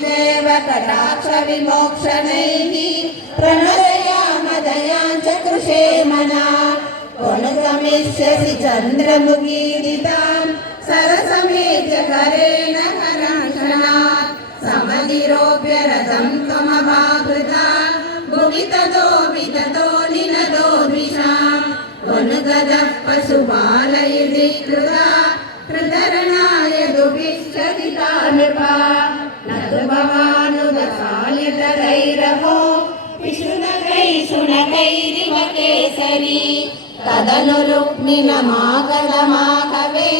वादिदेव कटाक्ष विमोक्षणैः प्रणदयामदयाञ्च कृषे मना अनुगमिष्यसि चन्द्रमुखीदितां सरसमेत्य करेण करक्षणात् समधिरोप्य रथं त्वमभाकृता भुवि ततोऽपि ततो निनदो द्विषाम् अनुगतः पशुपालयति कृता कृतरणाय दुभिष्यति नृपा न तु भवानुदसालितरैरहो पिशुनकैरिव केसरी तदनु रुक्मिणमागतमाघवे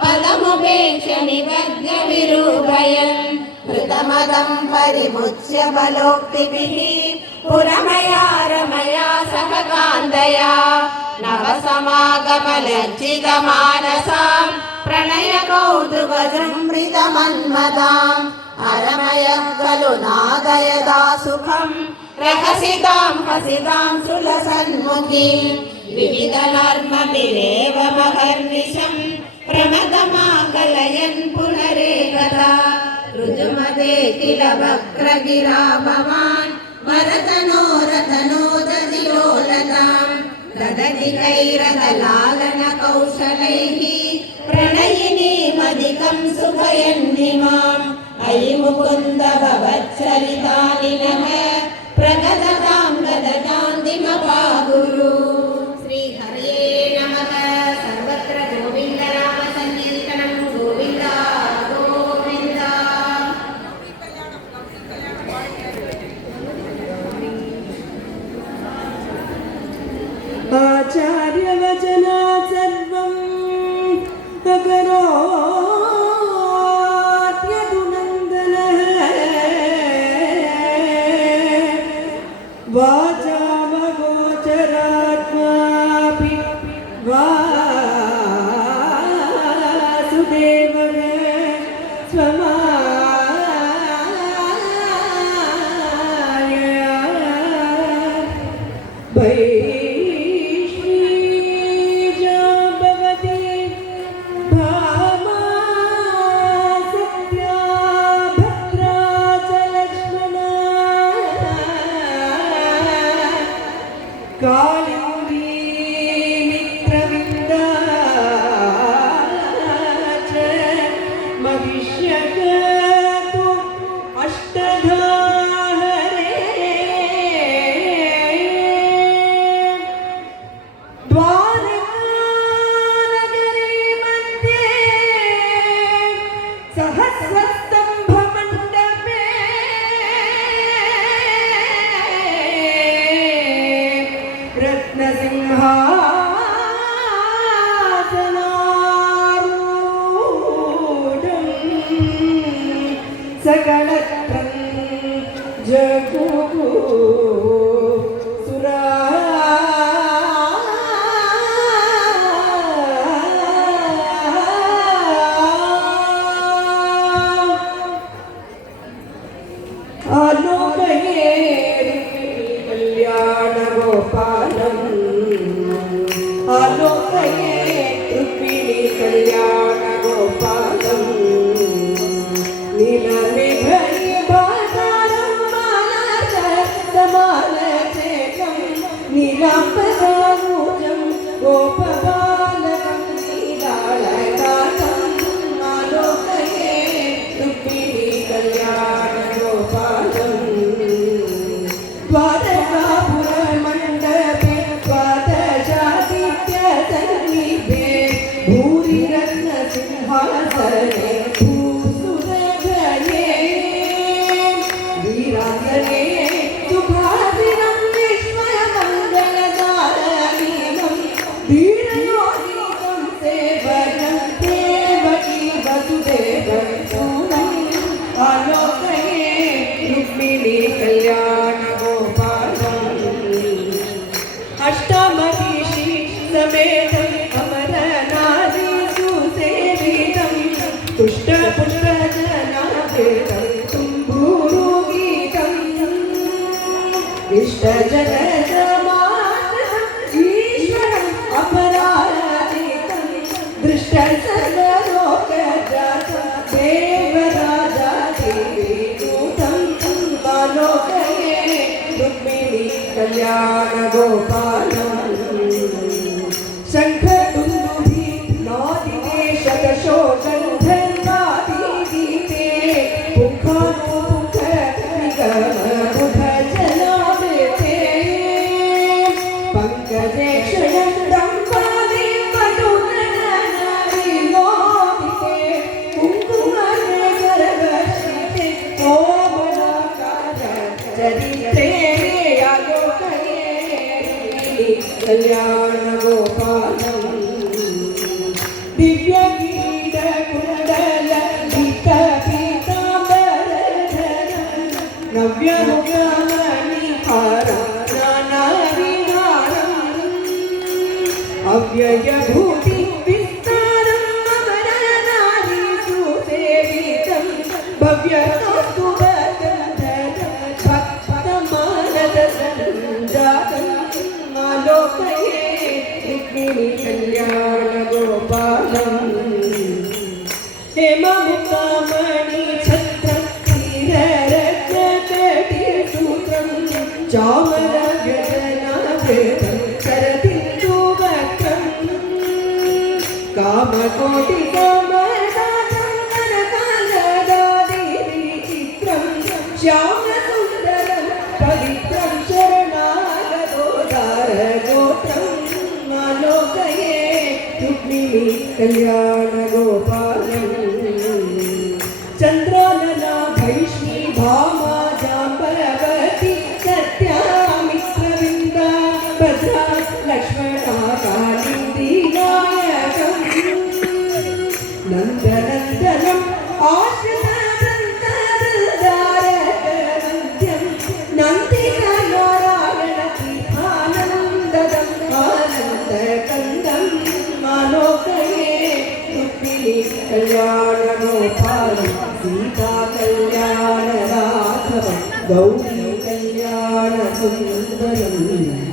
पदमुपेक्ष्य निबध्य विरूपयन् कृतमदं परिमुच्य बलोक्तिभिः पुरमया रमया सह कान्तया नवसमागमलज्जितमानसां प्रणयकौतुकजृम्भितमन्मदाम् अरमयः खलु नादयदा सुखं रहसितां हसितां सुलसन्मुखीं विविधनर्मभिरेव महर्निशं प्रमदमाकलयन् पुनरेकदा ऋजुमते किल वक्रगिरा भवान् वरतनोरतनोदधिलोलतां ददति कैरदलालनकौशलैः प्रणयिनीमधिकं सुखयन्निमाम् अयि मुकुन्द भवच्चरितानि नः प्रगदतां गदतान्तिमपागुरु। श्री हरे नमः। सर्वत्र गोविन्द नाम संकीर्तनं गोविन्द गोविन्द। आचार्यवचनात् सर्वं अकरोत्यधुनन्दनः वाचामगोचरात्मापि वासुदेवः स्वमायया सकलत्रं जगु सुरा आलोकये कल्याण गोपालम् आलोकये रुक्मिणी कल्याण गोपालम् नीलाम्बरारूजं गोपबालकं नीलालकातं आलोकये रुक्मिणी कल्याण गोपालम् द्वारकापुरमण्डपे द्वादशादित्यसन्निभे भूरिरत्नसिंहासने भूसुरभये वीरासने सुभासिनं विश्वमङ्गलदायकं धीरयोगीतं सेवकं देवकी वसुदेवं सूनं आलोकये रुक्मिणी कल्याण गोपालम् अष्टमहिषी समेतं अमरनारी सुसेवितं पुष्टपुष्टजनादेतं तुम्बूरुगीतम् इष्टजनसमानम् ईश्वरम् अपराजितं दृष्टसर्वलोकजातं देवराजाधिविदुः कल्याण गोपालम् शङ्खदुन्दुभि नादिदेशकशोकन्धर्वादिगीते पुङ्खानुपुङ्ख निगमबुधजनामृते पङ्कजे क्षणं पादे मधुरननविनोदिते कुङ्कुमने करदर्शिते कोमलाकार चरित्रे आलोकये कल्याण गोपालम् दिव्य कीट कुंडल गीत पीतांबरधर नव्य मुखमणिहार नाना विहारम् अव्यय भूति विस्तारम् अमरनारी सुसेवितं भव्यतस्तु भक्तमानद संजातम् आलोकये रुक्मिणी कल्याण गोपालम् हेममुक्तामणि छत्रं क्षीररत्नकटिसूत्रं चामरव्यजनावृतं शरदिन्दुवक्त्रं कामकोटिकामदातं कनकालदादिविचित्रं श्यामसुन्दरं पवित्रं शरणागतोदारगोत्रम् आलोकये रुक्मिणी कल्याण गोपालम् चन्द्रानना भैष्मी भामा जाम्बवती सत्यामित्रविन्दा भद्रा लक्ष्मणा कालिन्दी नायकम् नन्दनन्दनम् आश्रितवृन्दवृन्दारकवन्द्यं नन्दितनारायणतीर्थानन्ददम् आनन्दकन्दम् आलोकये रुक्मिणी कल्याण गोपालम् सीता कल्याण राघवम् गौरी कल्याण सुन्दरम्